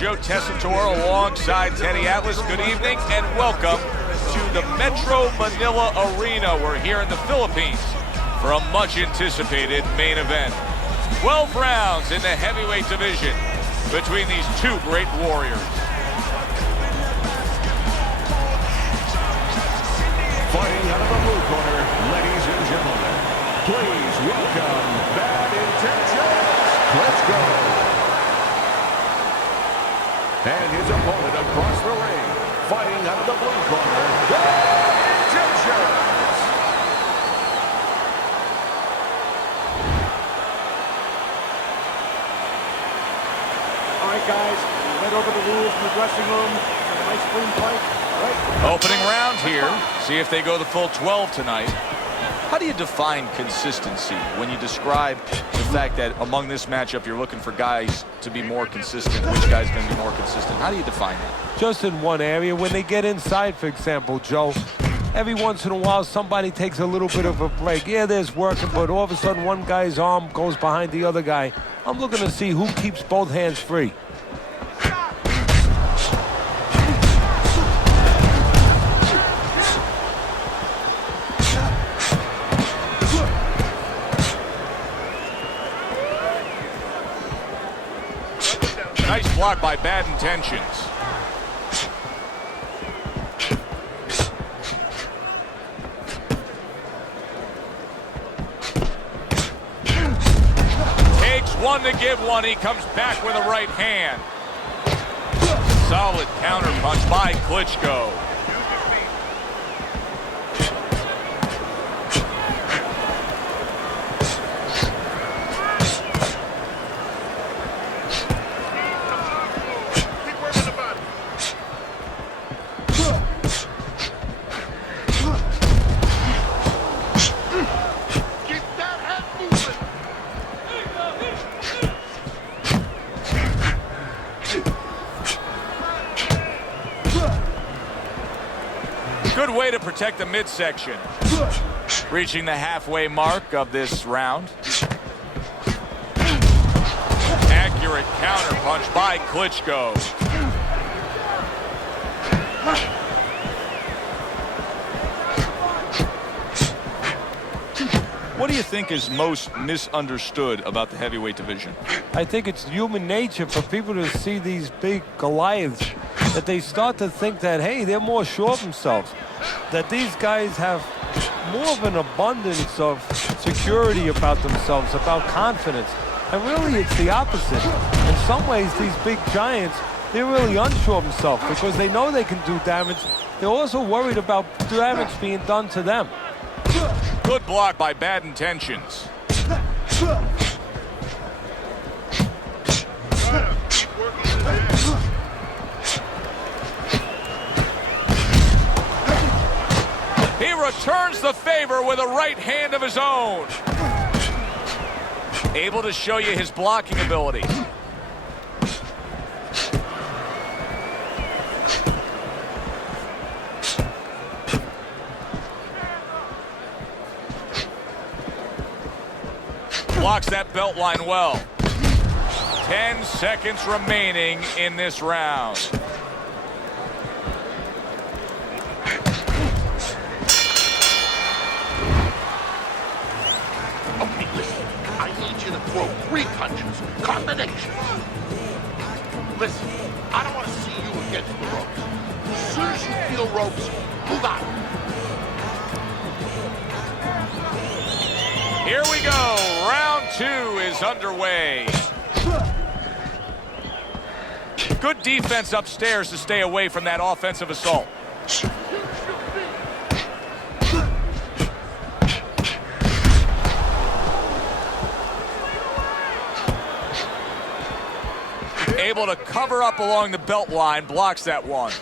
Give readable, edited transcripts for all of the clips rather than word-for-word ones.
Joe Tessitore alongside Teddy Atlas. Good evening and welcome to the Metro Manila Arena. We're here in the Philippines for a much-anticipated main event. 12 rounds in the heavyweight division between these two great warriors. Fighting out of the blue corner, ladies and gentlemen, please welcome Bad Intentions, Klitschko. And his opponent across the ring, fighting out of the blue corner, Bad Intentions. All right, guys, we went over the rules in the dressing room. A nice clean fight. All right. Opening round here. See if they go the full 12 tonight. How do you define consistency when you describe the fact that among this matchup you're looking for guys to be more consistent? Which guy's going to be more consistent? How do you define that? Just in one area. When they get inside, for example, Joe, every once in a while somebody takes a little bit of a break. Yeah, there's working, but all of a sudden one guy's arm goes behind the other guy. I'm looking to see who keeps both hands free. Nice block by Bad Intentions. Takes one to give one. He comes back with a right hand. Solid counter punch by Klitschko. Good way to protect the midsection. Reaching the halfway mark of this round. Accurate counter punch by Klitschko. What do you think is most misunderstood about the heavyweight division? I think it's human nature for people to see these big Goliaths, that they start to think that, hey, they're more sure of themselves, that these guys have more of an abundance of security about themselves, about confidence. And really, it's the opposite. In some ways, these big giants, they're really unsure of themselves because they know they can do damage. They're also worried about damage being done to them. Good block by Bad Intentions. He returns the favor with a right hand of his own. Able to show you his blocking ability. Blocks that belt line well. 10 seconds remaining in this round. Okay, listen. I need you to throw 3 punches, combinations. Listen, I don't want to see you against the ropes. As soon as you feel ropes, move out. Here we go. Round 2 is underway. Good defense upstairs to stay away from that offensive assault. Able to cover up along the belt line, blocks that one.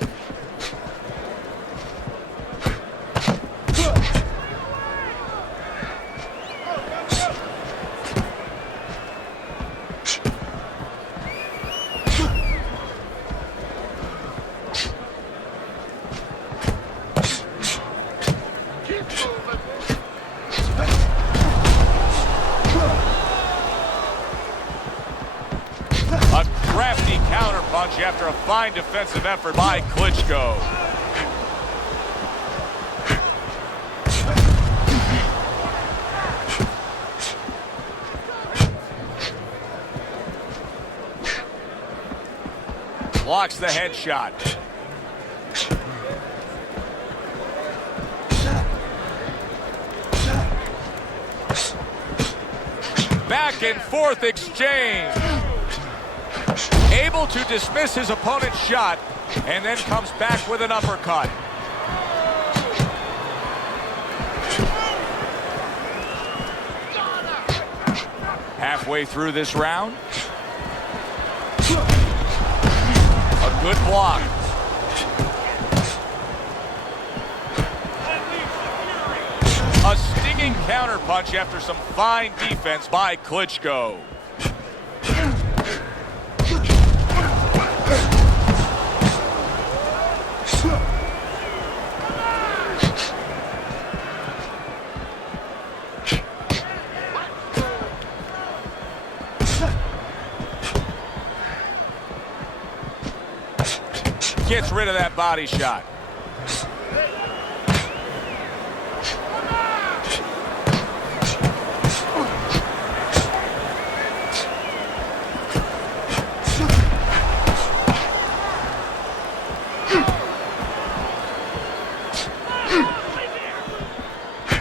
punch after a fine defensive effort by Klitschko. Blocks the headshot. Back and forth exchange. Able to dismiss his opponent's shot and then comes back with an uppercut. Halfway through this round. A good block. A stinging counterpunch after some fine defense by Klitschko. Gets rid of that body shot.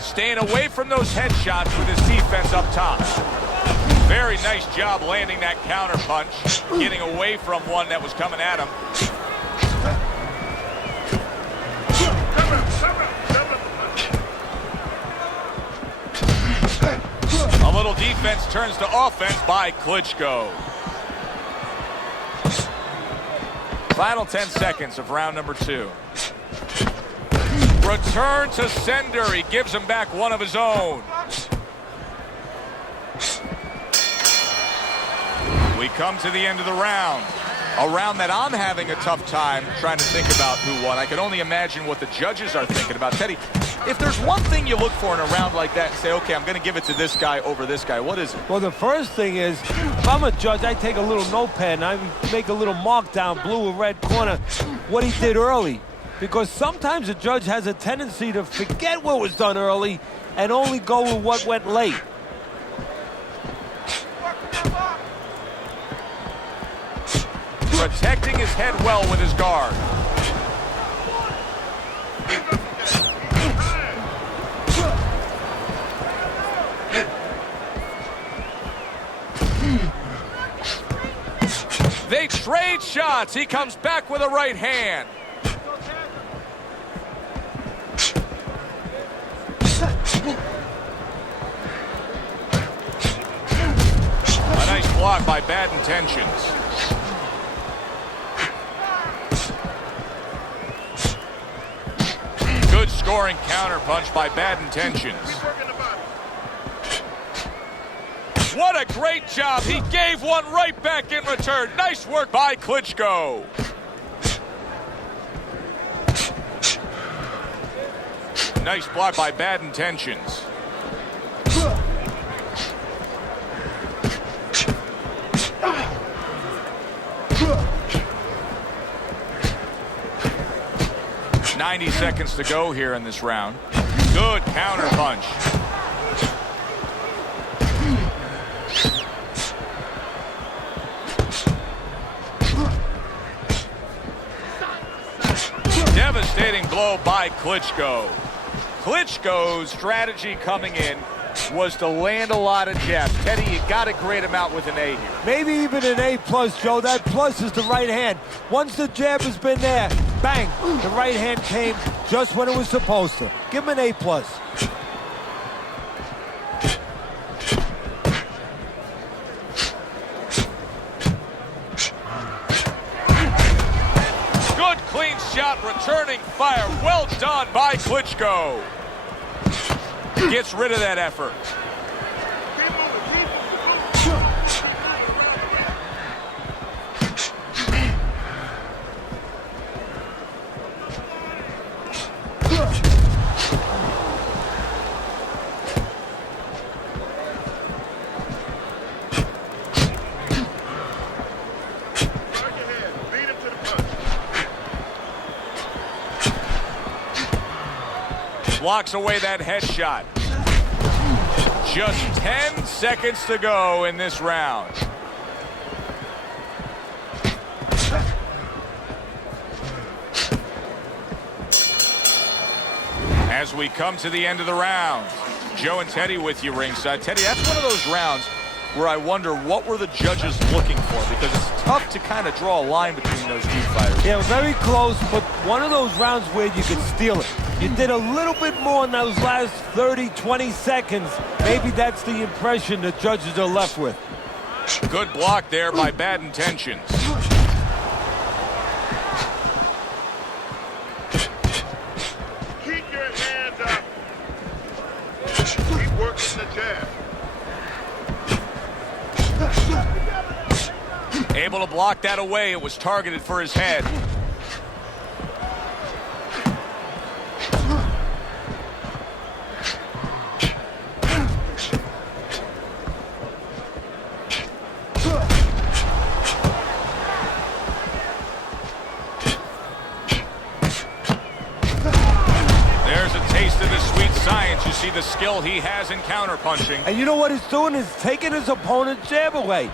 Staying away from those headshots with his defense up top. Very nice job landing that counter punch, getting away from one that was coming at him. A little defense turns to offense by Klitschko. Final 10 seconds of round number 2. Return to sender. He gives him back one of his own. We come to the end of the round. A round that I'm having a tough time trying to think about who won. I can only imagine what the judges are thinking about. Teddy, if there's one thing you look for in a round like that and say, okay, I'm going to give it to this guy over this guy, what is it? Well, the first thing is, if I'm a judge, I take a little notepad and I make a little mark down, blue or red corner, what he did early. Because sometimes a judge has a tendency to forget what was done early and only go with what went late. Protecting his head well with his guard. They trade shots. He comes back with a right hand. A nice block by Bad Intentions. Good scoring counterpunch by Bad Intentions. What a great job. He gave one right back in return. Nice work by Klitschko. Nice block by Bad Intentions. .90 seconds to go here in this round. Good counter punch. Devastating blow by Klitschko. Klitschko's strategy coming in was to land a lot of jabs. Teddy, you got to grade him out with an A here. Maybe even an A+, Joe. That plus is the right hand. Once the jab has been there, bang, the right hand came just when it was supposed to. Give him an A+. Good clean shot, returning fire. Well done by Klitschko. Gets rid of that effort. Blocks away that headshot. Just 10 seconds to go in this round. As we come to the end of the round, Joe and Teddy with you ringside. Teddy, that's one of those rounds where I wonder what were the judges looking for, because it's tough to kind of draw a line between those two fighters. Yeah, very close, but one of those rounds where you could steal it. You did a little bit more in those last 30, 20 seconds. Maybe that's the impression the judges are left with. Good block there by Bad Intentions. Keep your hands up. Keep working the jab. Able to block that away. It was targeted for his head. There's a taste of the sweet science. You see the skill he has in counterpunching. And you know what he's doing is taking his opponent's jab away.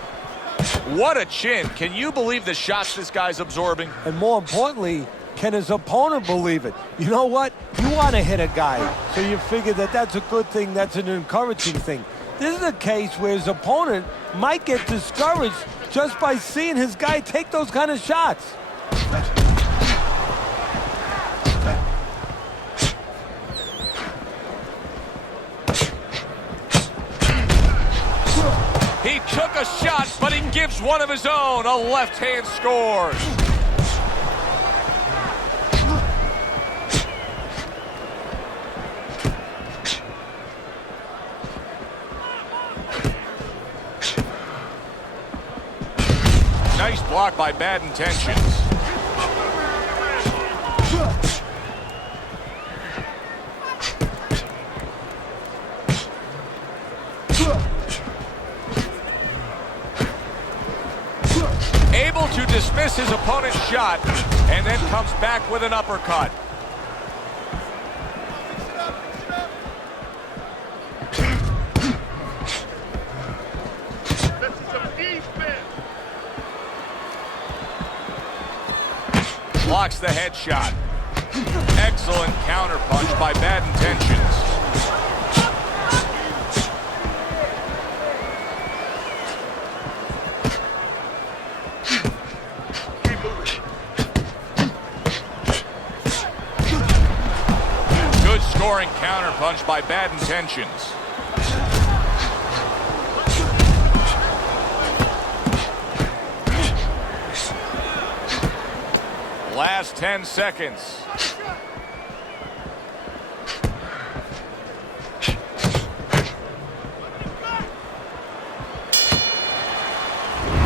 What a chin. Can you believe the shots this guy's absorbing? And more importantly, can his opponent believe it? You know what? You want to hit a guy, so you figure that that's a good thing, that's an encouraging thing. This is a case where his opponent might get discouraged just by seeing his guy take those kind of shots. He took a shot, but he gives one of his own. A left hand scores. Nice block by Bad Intentions. Able to dismiss his opponent's shot and then comes back with an uppercut. This is some defense. Blocks the headshot. Excellent counterpunch by Bad Intentions. Good scoring counterpunch by Bad Intentions. Last 10 seconds.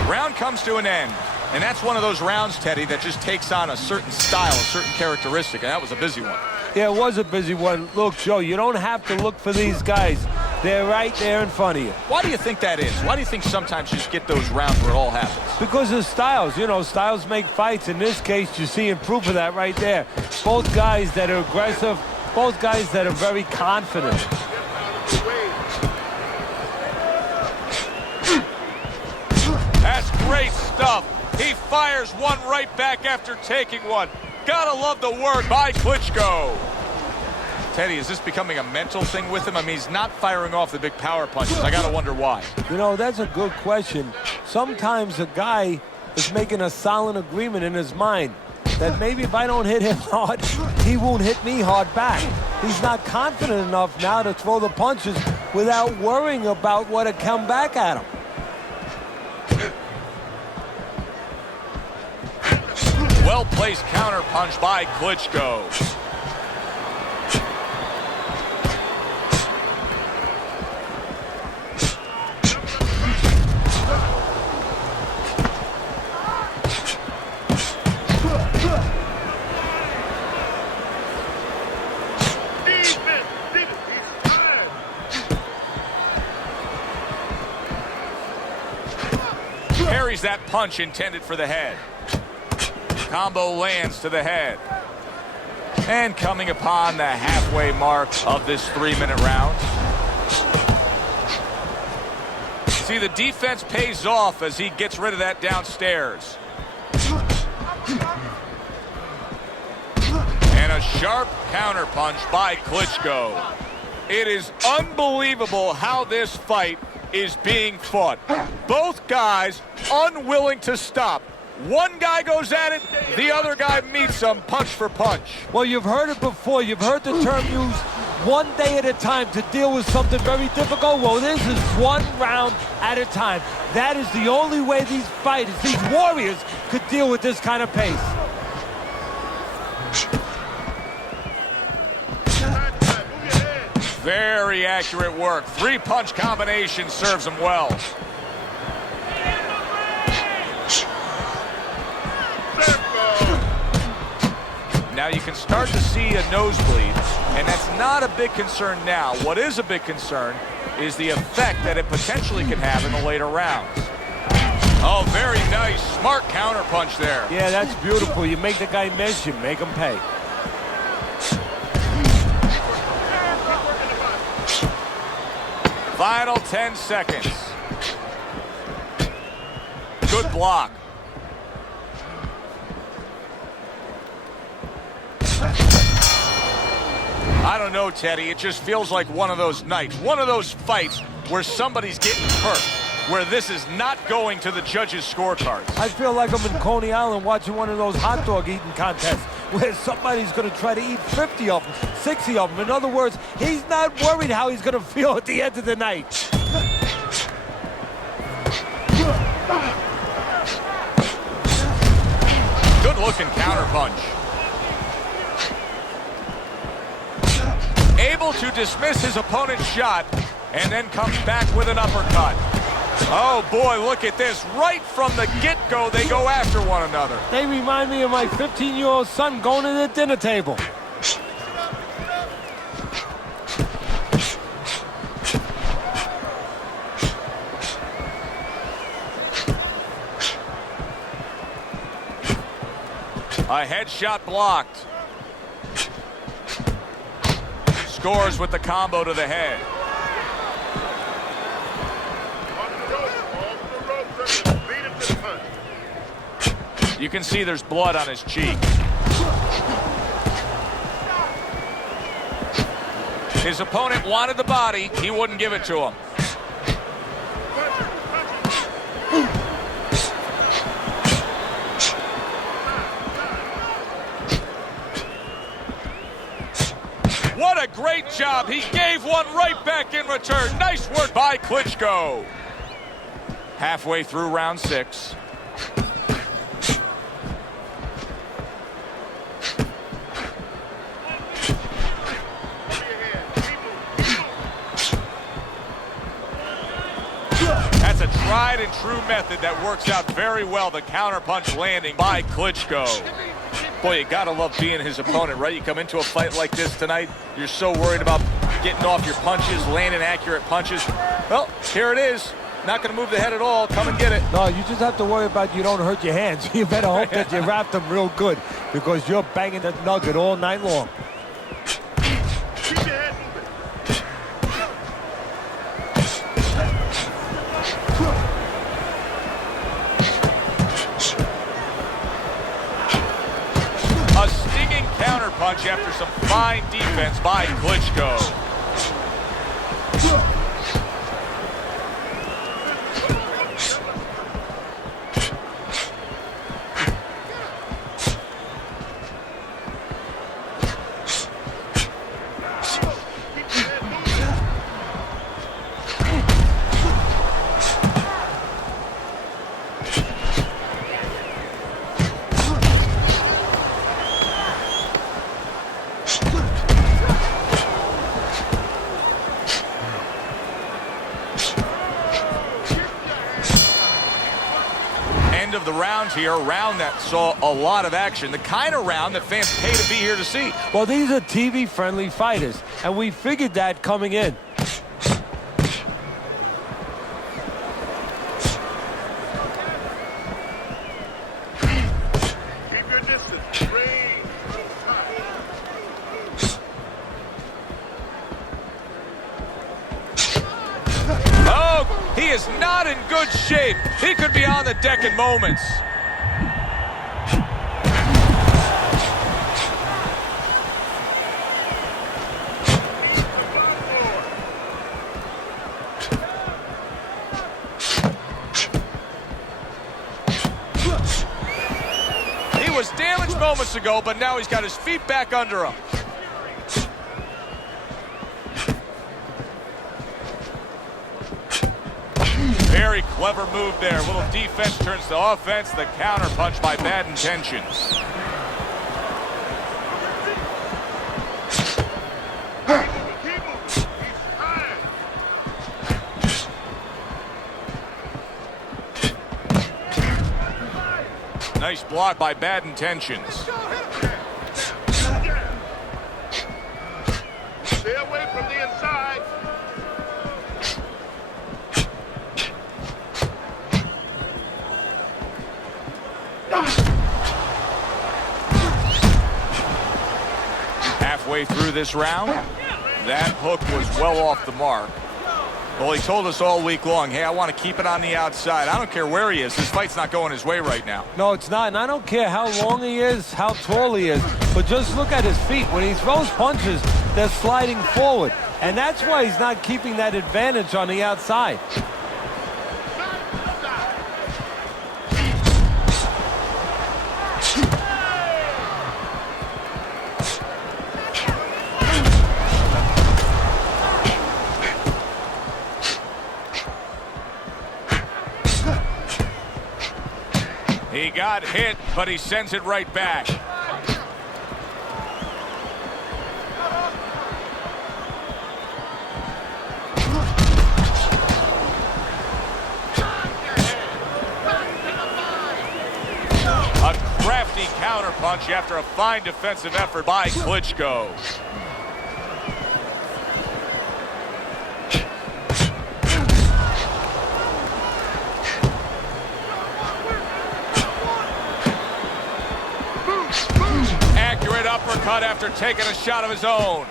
Round comes to an end. And that's one of those rounds, Teddy, that just takes on a certain style, a certain characteristic. And that was a busy one. Yeah, it was a busy one. Look, Joe, you don't have to look for these guys. They're right there in front of you. Why do you think that is? Why do you think sometimes you just get those rounds where it all happens? Because of styles. You know, styles make fights. In this case, you're seeing proof of that right there. Both guys that are aggressive, both guys that are very confident. That's great stuff. He fires one right back after taking one. Gotta love the work by Klitschko. Teddy, is this becoming a mental thing with him? I mean, he's not firing off the big power punches. I gotta wonder why. You know, that's a good question. Sometimes a guy is making a silent agreement in his mind that maybe if I don't hit him hard, he won't hit me hard back. He's not confident enough now to throw the punches without worrying about what had come back at him. Well-placed counterpunch by Klitschko. Parries that punch intended for the head. Combo lands to the head. And coming upon the halfway mark of this 3-minute round. See, the defense pays off as he gets rid of that downstairs. And a sharp counterpunch by Klitschko. It is unbelievable how this fight is being fought. Both guys unwilling to stop. One guy goes at it, the other guy meets him punch for punch. Well, you've heard it before. You've heard the term used, one day at a time to deal with something very difficult. Well, this is one round at a time. That is the only way these fighters, these warriors, could deal with this kind of pace. Very accurate work. 3-punch combination serves him well. Now you can start to see a nosebleed, and that's not a big concern now. What is a big concern is the effect that it potentially can have in the later rounds. Oh, very nice. Smart counterpunch there. Yeah, that's beautiful. You make the guy miss, you make him pay. Final 10 seconds. Good block. I don't know, Teddy. It just feels like one of those nights, one of those fights where somebody's getting hurt, where this is not going to the judges' scorecards. I feel like I'm in Coney Island watching one of those hot dog eating contests where somebody's going to try to eat 50 of them, 60 of them. In other words, he's not worried how he's going to feel at the end of the night. Good-looking counterpunch. Able to dismiss his opponent's shot and then comes back with an uppercut. Oh boy, look at this. Right from the get-go, they go after one another. They remind me of my 15-year-old son going to the dinner table. A headshot blocked. Scores with the combo to the head. You can see there's blood on his cheek. His opponent wanted the body. He wouldn't give it to him. What a great job. He gave one right back in return. Nice work by Klitschko. Halfway through round 6. That's a tried and true method that works out very well. The counterpunch landing by Klitschko. Boy, you gotta love being his opponent, right? You come into a fight like this tonight, you're so worried about getting off your punches, landing accurate punches. Well, here it is. Not gonna move the head at all. Come and get it. No, you just have to worry about you don't hurt your hands. You better hope that you wrap them real good because you're banging that nugget all night long. Keep your head moving. A stinging counterpunch after some fine defense by Klitschko. Of the round here, a round that saw a lot of action, the kind of round that fans pay to be here to see. Well, these are TV-friendly fighters, and we figured that coming in. Keep your distance. Range. is not in good shape. He could be on the deck in moments. He was damaged moments ago, but now he's got his feet back under him. Very clever move there. Little defense turns to offense. The counter punch by Bad Intentions. Nice block by Bad Intentions. Stay away from the inside. Halfway through this round, that hook was well off the mark. Well, he told us all week long, hey, I want to keep it on the outside. I don't care where he is. This fight's not going his way right now. No, it's not, and I don't care how long he is, how tall he is, but just look at his feet. When he throws punches, they're sliding forward, and that's why he's not keeping that advantage on the outside. He got hit, but he sends it right back. A crafty counterpunch after a fine defensive effort by Klitschko. Uppercut after taking a shot of his own.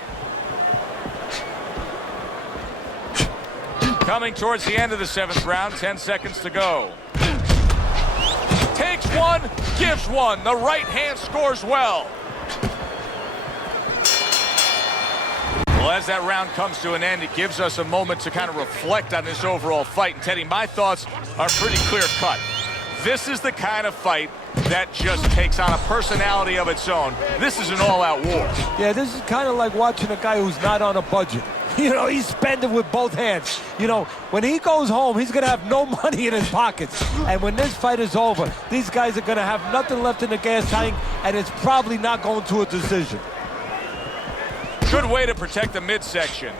Coming towards the end of the 7th round, 10 seconds to go. Takes one, gives one. The right hand scores well. Well, as that round comes to an end, it gives us a moment to kind of reflect on this overall fight. And Teddy, my thoughts are pretty clear cut. This is the kind of fight that just takes on a personality of its own. This is an all-out war. Yeah, this is kind of like watching a guy who's not on a budget. You know, he's spending with both hands. You know, when he goes home, he's going to have no money in his pockets. And when this fight is over, these guys are going to have nothing left in the gas tank, and it's probably not going to a decision. Good way to protect the midsection.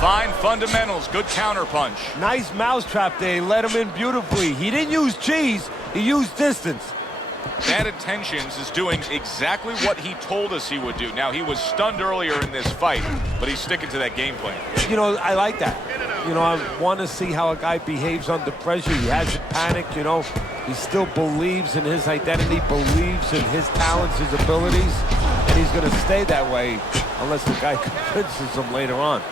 Fine fundamentals, good counterpunch. Nice mousetrap there. He let him in beautifully. He didn't use cheese, he used distance. Bad Intentions is doing exactly what he told us he would do. Now, he was stunned earlier in this fight, but he's sticking to that game plan. You know, I like that. You know, I want to see how a guy behaves under pressure. He hasn't panicked, you know. He still believes in his identity, believes in his talents, his abilities, and he's going to stay that way unless the guy convinces him later on.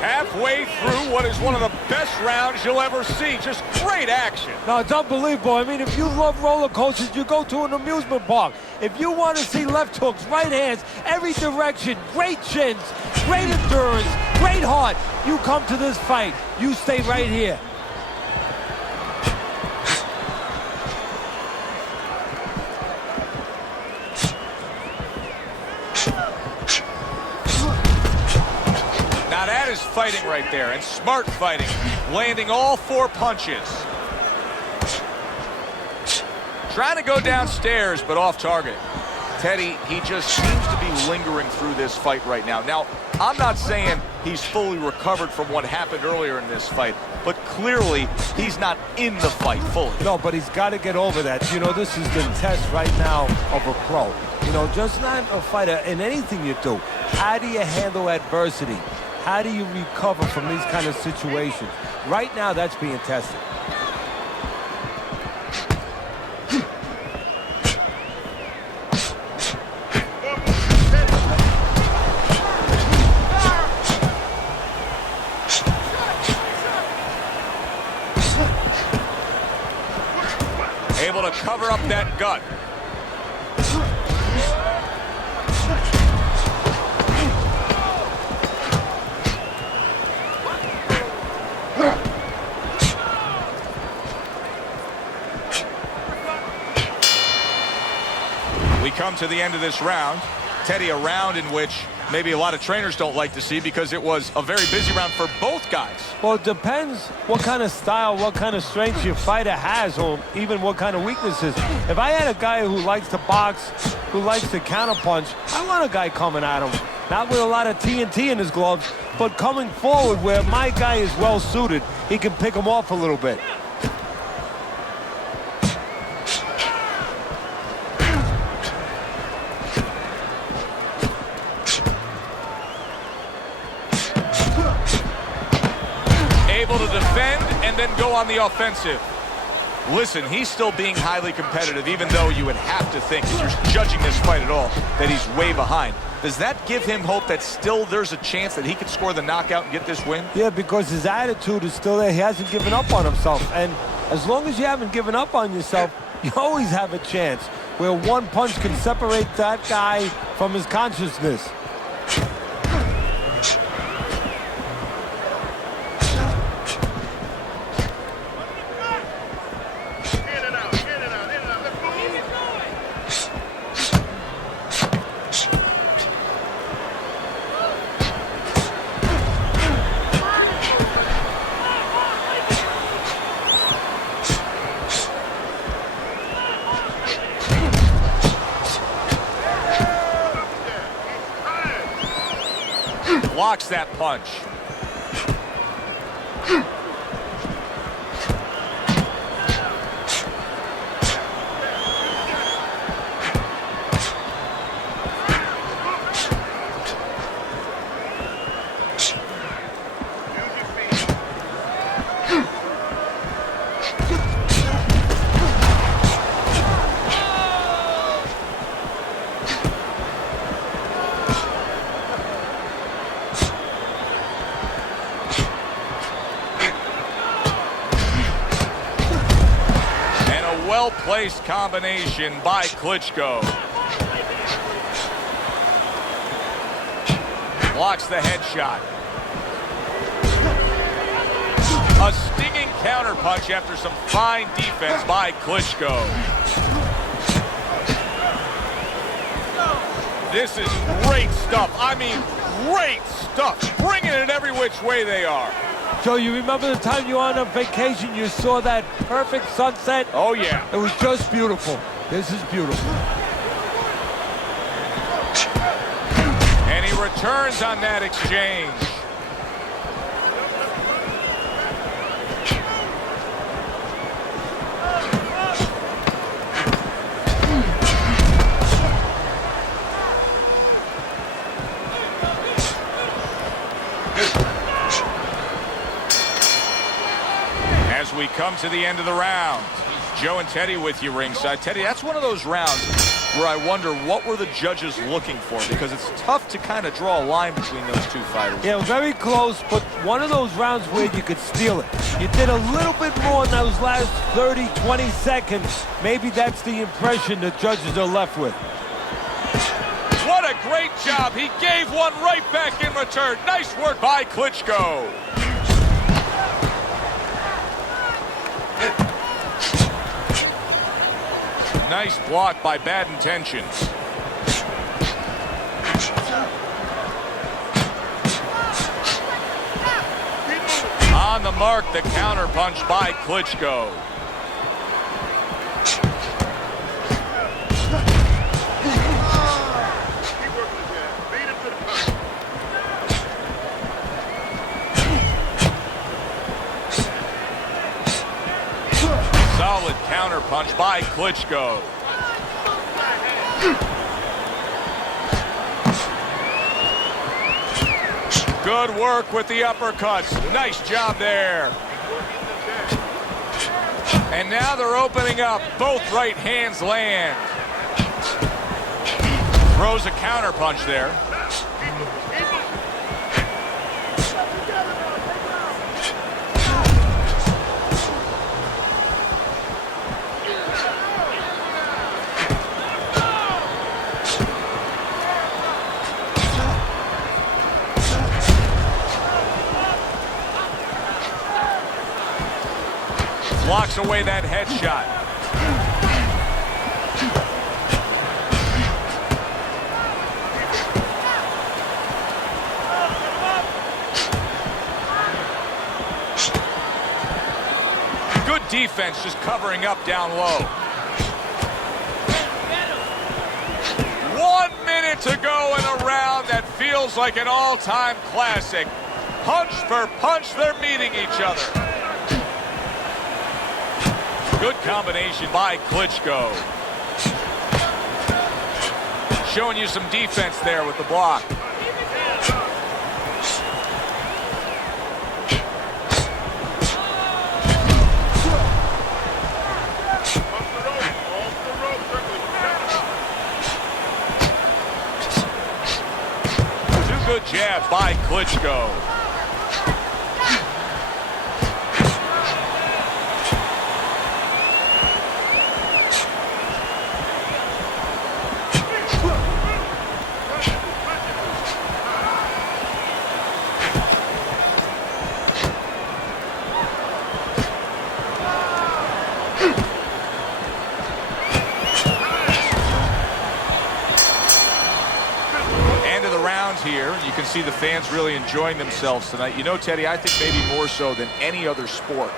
Halfway through what is one of the best rounds you'll ever see. Just great action. No, it's unbelievable. I mean, if you love roller coasters, you go to an amusement park. If you want to see left hooks, right hands, every direction, great chins, great endurance, great heart, you come to this fight. You stay right here. That is fighting right there, and smart fighting, landing all 4 punches. Trying to go downstairs, but off target. Teddy, he just seems to be lingering through this fight right now. Now, I'm not saying he's fully recovered from what happened earlier in this fight, but clearly he's not in the fight fully. No, but he's got to get over that. You know, this is the test right now of a pro. You know, just not a fighter. In anything you do, how do you handle adversity? How do you recover from these kind of situations? Right now, that's being tested. Able to cover up that gut. We come to the end of this round. Teddy, a round in which maybe a lot of trainers don't like to see because it was a very busy round for both guys. Well, it depends what kind of style, what kind of strength your fighter has, or even what kind of weaknesses. If I had a guy who likes to box, who likes to counterpunch, I want a guy coming at him. Not with a lot of TNT in his gloves, but coming forward where my guy is well suited. He can pick him off a little bit. Able to defend and then go on the offensive. Listen, he's still being highly competitive, even though you would have to think, if you're judging this fight at all, that he's way behind. Does that give him hope that still there's a chance that he could score the knockout and get this win? Yeah, because his attitude is still there. He hasn't given up on himself. And as long as you haven't given up on yourself, you always have a chance where one punch can separate that guy from his consciousness. Blocks that punch. Well-placed combination by Klitschko. Blocks the headshot. A stinging counterpunch after some fine defense by Klitschko. This is great stuff. I mean, great stuff. Bringing it every which way they are. Joe, you remember the time you were on a vacation, you saw that perfect sunset? Oh, yeah. It was just beautiful. This is beautiful. And he returns on that exchange. As we come to the end of the round, Joe and Teddy with you ringside. Teddy, that's one of those rounds where I wonder what were the judges looking for, because it's tough to kind of draw a line between those two fighters. Yeah, very close, but one of those rounds where you could steal it. You did a little bit more in those last 30, 20 seconds. Maybe that's the impression the judges are left with. What a great job. He gave one right back in return. Nice work by Klitschko. Nice block by Bad Intentions. On the mark, the counterpunch by Klitschko. by Klitschko. Good work with the uppercuts. Nice job there. And now they're opening up. Both right hands land. Throws a counter punch there. Blocks away that headshot. Good defense, just covering up down low. 1 minute to go in a round that feels like an all-time classic. Punch for punch, they're meeting each other. Good combination by Klitschko. Showing you some defense there with the block. Two good jabs by Klitschko. Here, you can see the fans really enjoying themselves tonight. You know, Teddy, I think maybe more so than any other sport,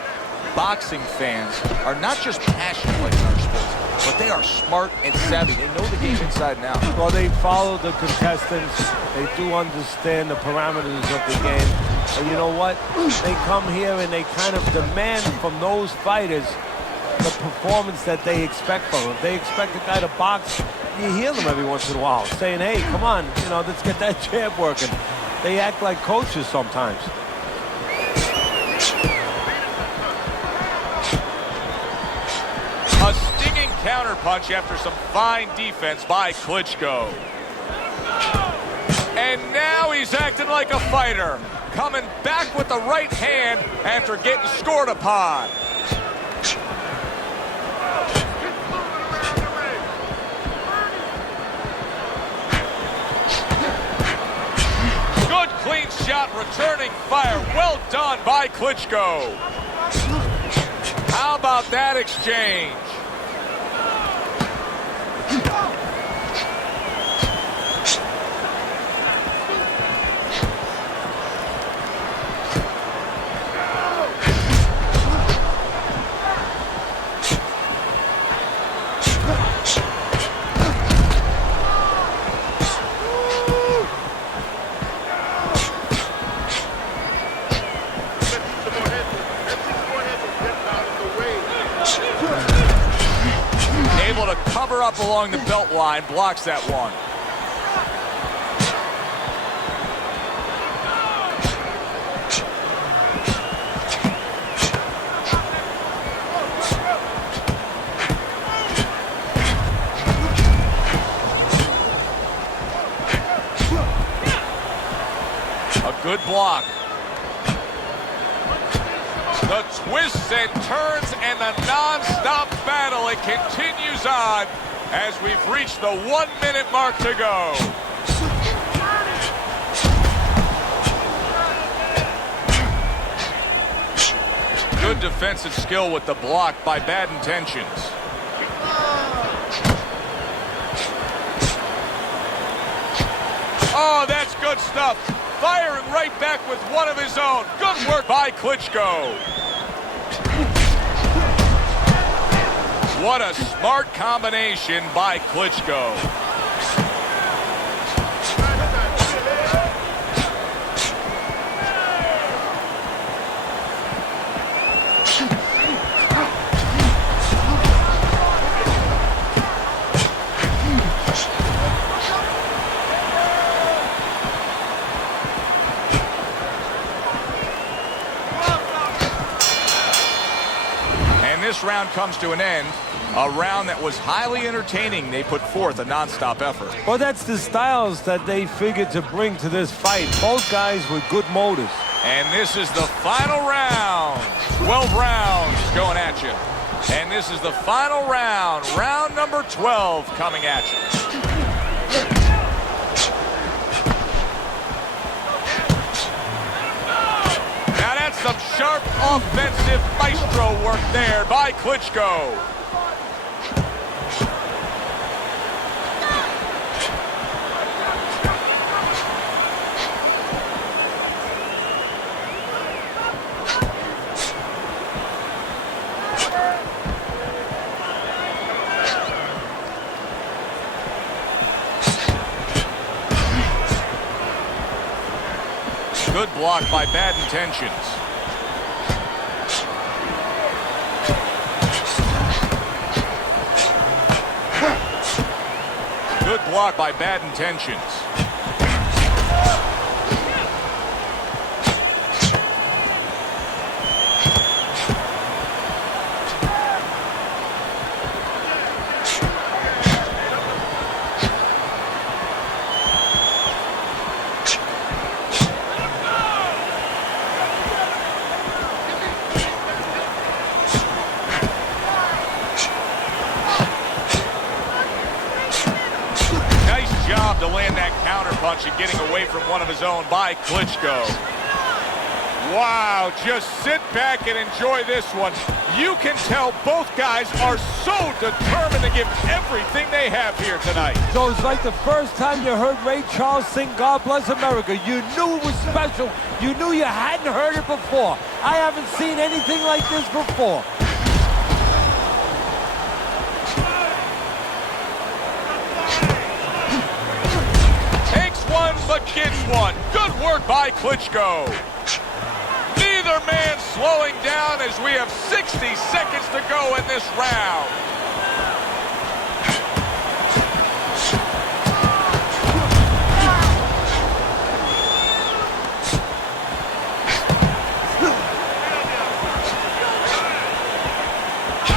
boxing fans are not just passionate like in other sports, but they are smart and savvy. They know the game inside and out. Well, they follow the contestants. They do understand the parameters of the game. And you know what? They come here and they kind of demand from those fighters the performance that they expect from them. If they expect a guy to box, you hear them every once in a while saying, hey, come on, you know, let's get that jab working. They act like coaches sometimes. A stinging counterpunch after some fine defense by Klitschko. And now he's acting like a fighter, coming back with the right hand after getting scored upon. Good clean shot, returning fire. Well done by Klitschko. How about that exchange? Able to cover up along the belt line, blocks that one. A good block. The twists and turns and the non-stop battle, it continues on as we've reached the 1 minute mark to go. Good defensive skill with the block by Bad Intentions. Oh, that's good stuff. Firing right back with one of his own. Good work by Klitschko. What a smart combination by Klitschko. this round comes to an end, a round that was highly entertaining. They put forth a non-stop effort. Well, that's the styles that they figured to bring to this fight. Both guys with good motors. And this is the final round. 12 rounds going at you. And this is the final round. Round number 12 coming at you. Now that's some sharp offensive maestro work there by Klitschko. Good block by Bad Intentions. Good block by Bad Intentions. To land that counter punch and getting away from one of his own by Klitschko. Wow, just sit back and enjoy this one. You can tell both guys are so determined to give everything they have here tonight. So it's like the first time you heard Ray Charles sing God Bless America. You knew it was special. You knew you hadn't heard it before. I haven't seen anything like this before. But gets one. Good work by Klitschko. Neither man slowing down as we have 60 seconds to go in this round.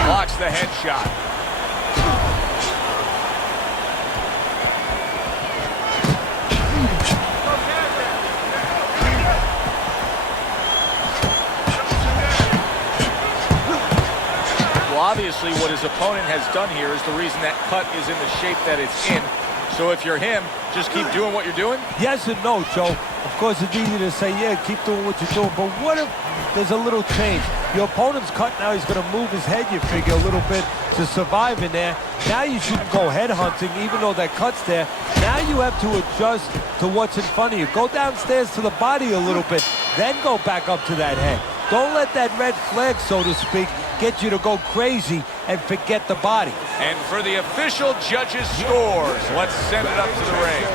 Blocks the headshot. Obviously, what his opponent has done here is the reason that cut is in the shape that it's in. So if you're him, just keep doing what you're doing? Yes and no, Joe. Of course, it's easy to say, yeah, keep doing what you're doing. But what if there's a little change? Your opponent's cut now. He's going to move his head, you figure, a little bit to survive in there. Now you shouldn't go head hunting, even though that cut's there. Now you have to adjust to what's in front of you. Go downstairs to the body a little bit, then go back up to that head. Don't let that red flag, so to speak, get you to go crazy and forget the body. And for the official judges' scores, let's send it up to the ring.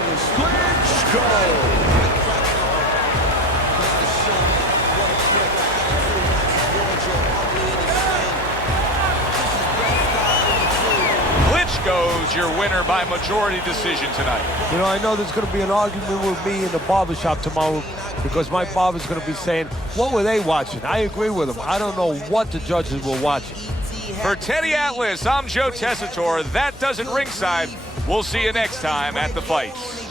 Klitschko's your winner by majority decision tonight. You know, I know there's going to be an argument with me in the barbershop tomorrow because my barber's going to be saying, what were they watching? I agree with him. I don't know what the judges were watching. For Teddy Atlas, I'm Joe Tessitore. That does it ringside. We'll see you next time at the fights.